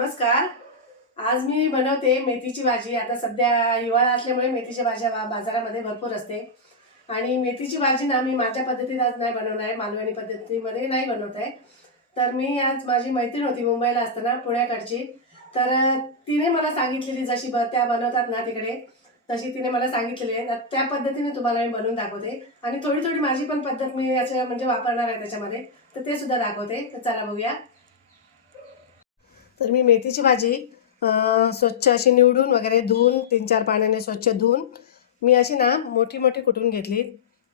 नमस्कार. आज मी बनवते मेथीची भाजी. आता सध्या हिवाळा असल्यामुळे मेथीच्या भाज्या बाजारामध्ये भरपूर असते. आणि मेथीची भाजी ना मी माझ्या पद्धतीत आज नाही बनवणार आहे. मालवणी पद्धतीमध्ये नाही बनवत आहे. तर मी आज माझी मैत्रीण होती मुंबईला असताना पुण्याकडची. तर तिने मला सांगितलेली जशी ब त्या बनवतात ना तिकडे तशी तिने मला सांगितलेली आहे. त्या पद्धतीने तुम्हाला मी बनवून दाखवते. आणि थोडी थोडी माझी पण पद्धत मी याच्या म्हणजे वापरणार आहे त्याच्यामध्ये. तर ते सुद्धा दाखवते. तर चला बघूया. तर मी मेथीची भाजी स्वच्छ अशी निवडून वगैरे धुवून तीन चार पाण्याने स्वच्छ धुवून मी अशी ना मोठी मोठी कुटून घेतली.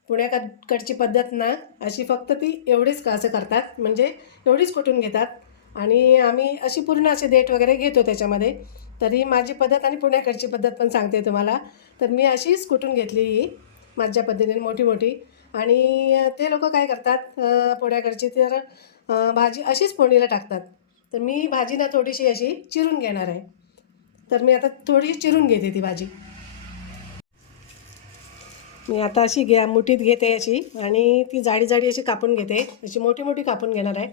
पुण्याकडची पद्धत ना अशी फक्त ती एवढीच का असं करतात म्हणजे एवढीच कुटून घेतात. आणि आम्ही अशी पूर्ण असे देठ वगैरे घेतो त्याच्यामध्ये. तरी माझी पद्धत आणि पुण्याकडची पद्धत पण सांगते तुम्हाला. तर मी अशीच कुटून घेतली ही माझ्या पद्धतीने मोठी मोठी. आणि ते लोक काय करतात पुण्याकडची तर भाजी अशीच फोडणीला टाकतात. तर मी भाजी ना थोडीशी अशी चिरून घेणार आहे. तर मी आता थोडीशी चिरून घेते ती भाजी. मी आता अशी घ्या मुठीत घेते अशी आणि ती जाडी जाडी अशी कापून घेते. अशी मोठी मोठी कापून घेणार आहे.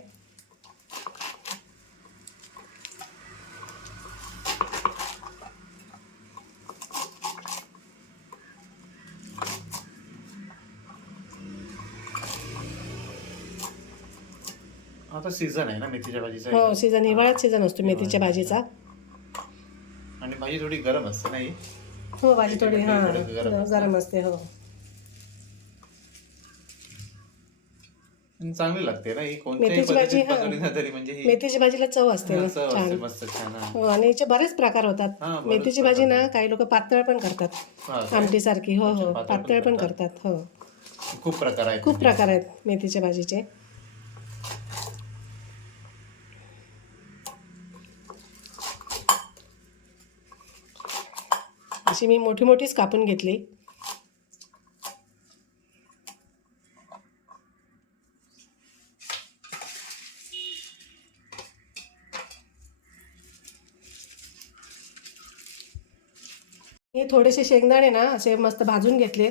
आता सीझन आहे ना मेथीच्या भाजीचा हो सीझन हिवाळ्यात सीझन असतो मेथीच्या भाजीचा. आणि भाजी थोडी गरम असते नाही हो? भाजी थोडी हां गरम. असते. हो. चांगली लागते ना ही? मेथीची भाजी, हा. तरी म्हणजे ही मेथीची भाजीला चव असते ना, चव असते छान. मस्त छान हा. हो आणि याचे बरेच प्रकार होतात. बरेच मेथीची भाजी ना काही लोक पातळ पण करतात. हा, काय? आमटीसारखी हो हो. पातळ पण पातळ पण करतात. करतात हो. खूप प्रकार आहेत खूप प्रकार आहेत मेथीच्या भाजीचे. अशी मी मोठी मोठीच कापून घेतली. हे थोडेसे शेंगदाणे ना असे मस्त भाजून घेतले.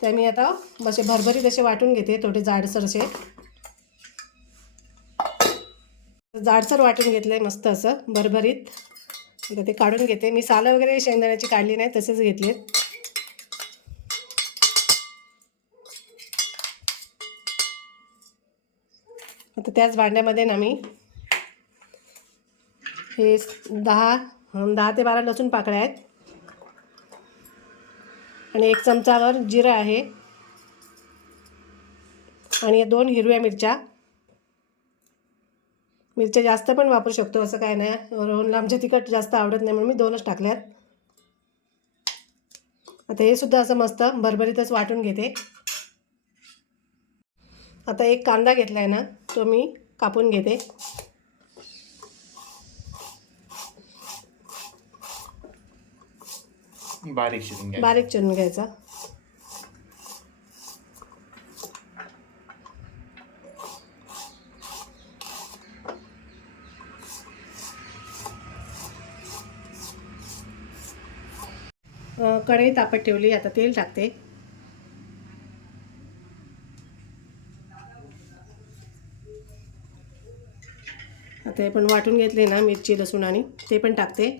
ते मी आता असे भरभरीत असे वाटून घेते थोडे जाडसर असे. जाडसर वाटून घेतले मस्त असं भरभरीत. आता ते काढून घेते. मी सालं वगैरे शेंगदाण्याची काढली नाही तसेच घेतले आता त्याच भांड्यामध्ये ना मी हे दहा दहा ते बारा लसूण पाकळ्या आहेत. आणि एक चमचावर जिरं आहे. आणि दोन हिरव्या मिरच्या. मिरच्या जास्त पण वापरू शकतो असं काय नाही. रोहनला आमच्या तिखट जास्त आवडत नाही म्हणून मी दोनच टाकल्यात. आता हे सुद्धा असं मस्त भरभरीतच वाटून घेते. आता एक कांदा घेतला आहे ना तो मी कापून घेते. बारीक घ्या बारीक चिरून घ्यायचा. कढई तापत ठेवली आता तेल टाकते. आता हे पण वाटून घेतले ना मिरची लसूण आणि ते पण टाकते.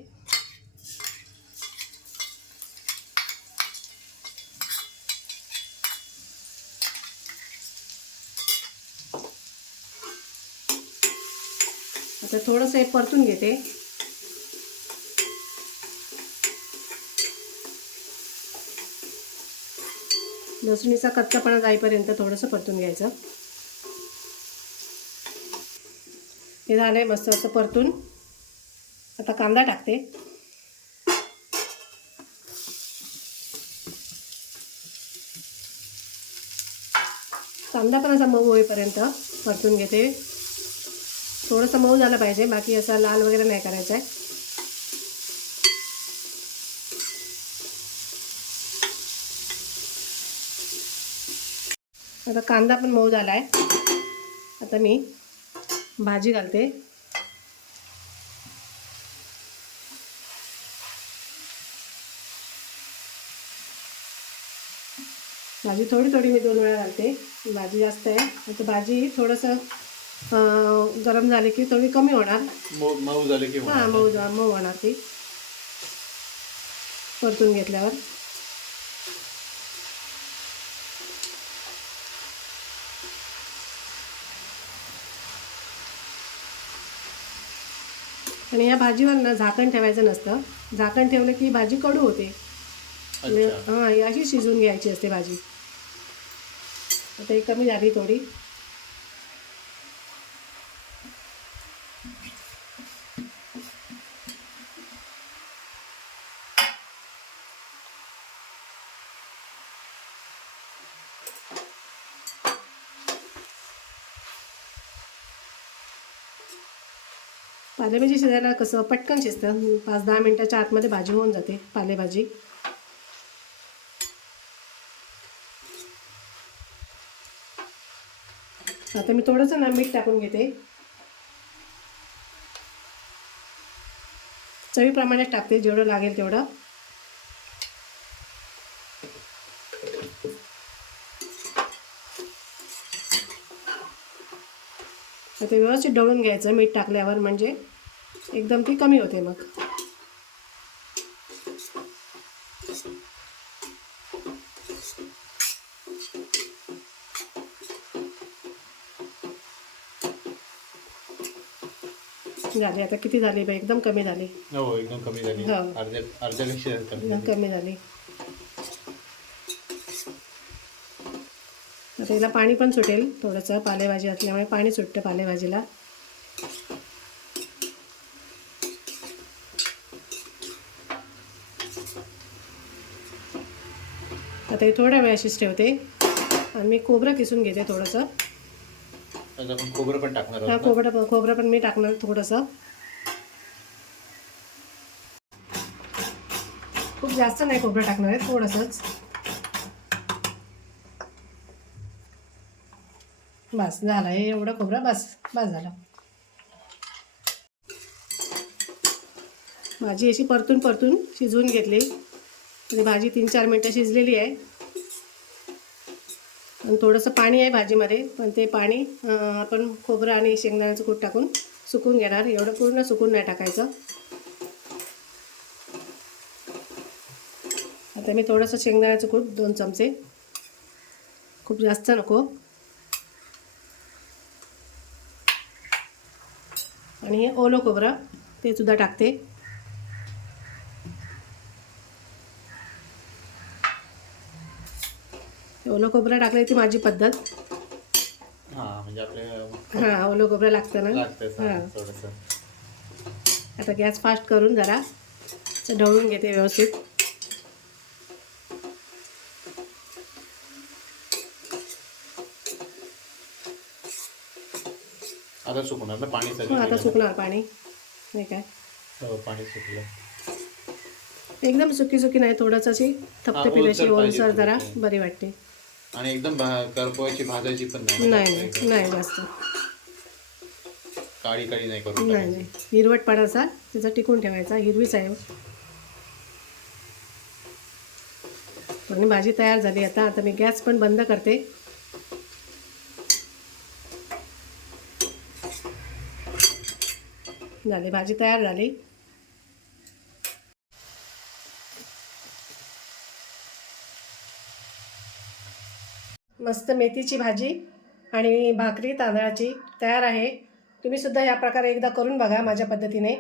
आता थोडंसं हे परतून घेते. लसणीचा कच्चापणा जाईपर्यंत थोडंसं परतून घ्यायचं. हे झालंय मस्त असं परतून. आता कांदा टाकते. कांदा पण असा मऊ होईपर्यंत परतून घेते. थोडंसं मऊ झालं पाहिजे बाकी असं लाल वगैरे नाही करायचं आहे. आता कांदा पण मऊ झाला आहे. आता मी भाजी घालते. भाजी थोडी थोडी मी दोन वेळा घालते. भाजी जास्त आहे. आता भाजी थोडंसं गरम झाले की थोडी कमी होणार. मऊ झाले की हां मऊ मऊ होणार ती. परतून घेतल्यावर. आणि या भाजीवर ना झाकण ठेवायचं नसतं. झाकण ठेवलं की भाजी कडू होते. म्हणजे हां अशी शिजवून घ्यायची असते भाजी. आता ही कमी झाली थोडी. पालेभाजी शिजायला कसं पटकन शिजतं? पाच दहा मिनटाच्या आतमध्ये भाजी होऊन जाते पालेभाजी. आता मी थोडंसं ना मीठ टाकून घेते. चवीप्रमाणे टाकते जेवढं लागेल तेवढं. आता ते व्यवस्थित डळून घ्यायचं मीठ टाकल्यावर म्हणजे एकदम ती कमी होते मग. झाली आता किती झाली बाई एकदम कमी झाली. हो एकदम कमी झाली. हो. अर्ध्या अर्ध्यापेक्षा कमी झाली. कमी झाली. आता हिला पाणी पण सुटेल थोडंसं पालेभाजी असल्यामुळे पाणी सुटतं पालेभाजीला. आता हे थोड्या वेळ अशीच ठेवते आणि मी खोबरं किसून घेते थोडंसं. खोबरं पण टाकणार हा? खोबरं खोबरं पण मी टाकणार थोडंसं. खूप जास्त नाही खोबरं टाकणार आहे थोडंसंच. बस झालं हे एवढं खोबरं. बस बस झालं. भाजी अशी परतून परतून शिजवून घेतली. आणि भाजी तीन चार मिनटं शिजलेली आहे. आणि थोडंसं पाणी आहे भाजीमध्ये पण ते पाणी आपण खोबरं आणि शेंगदाण्याचं कूट टाकून सुकून घेणार. एवढं पूर्ण सुकून नाही टाकायचं. आता मी थोडंसं शेंगदाण्याचं कूट दोन चमचे. खूप जास्त नको. आणि हे ओलं खोबरं ते सुद्धा टाकते. ओलं खोबरं टाकलं ती माझी पद्धत. हा म्हणजे हां ओलं खोबरं लागतं ना? हां. आता गॅस फास्ट करून जरा ढवळून घेते व्यवस्थित. आता सुकणार ना पाणी हो सगळं आता गेलं. सुकणार पाणी. नाही काय? हो, पाणी सुकलं. एकदम सुकी सुकी नाही थोडंसं अशी थपथपीत अशी ओलसर जरा. बरी वाटते. आणि एकदम करपवायची भाजायची पण नाही. नाही नाही नाही जास्त. काळी काळी नाही करू नाही नाही. हिरवटपणाचा तिचा टिकून ठेवायचा हिरवीच आहे. आणि भाजी तयार झाली. आता आता मी गॅस पण बंद करते. झाली भाजी तयार झाली. मस्त मेथीची भाजी आणि भाकरी तांदळाची तयार आहे. तुम्ही सुद्धा या प्रकारे एकदा करून बघा माझ्या पद्धतीने.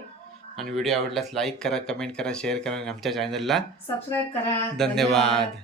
आणि व्हिडिओ आवडल्यास लाईक करा कमेंट करा शेअर करा आणि आमच्या चॅनलला सबस्क्राईब करा. धन्यवाद.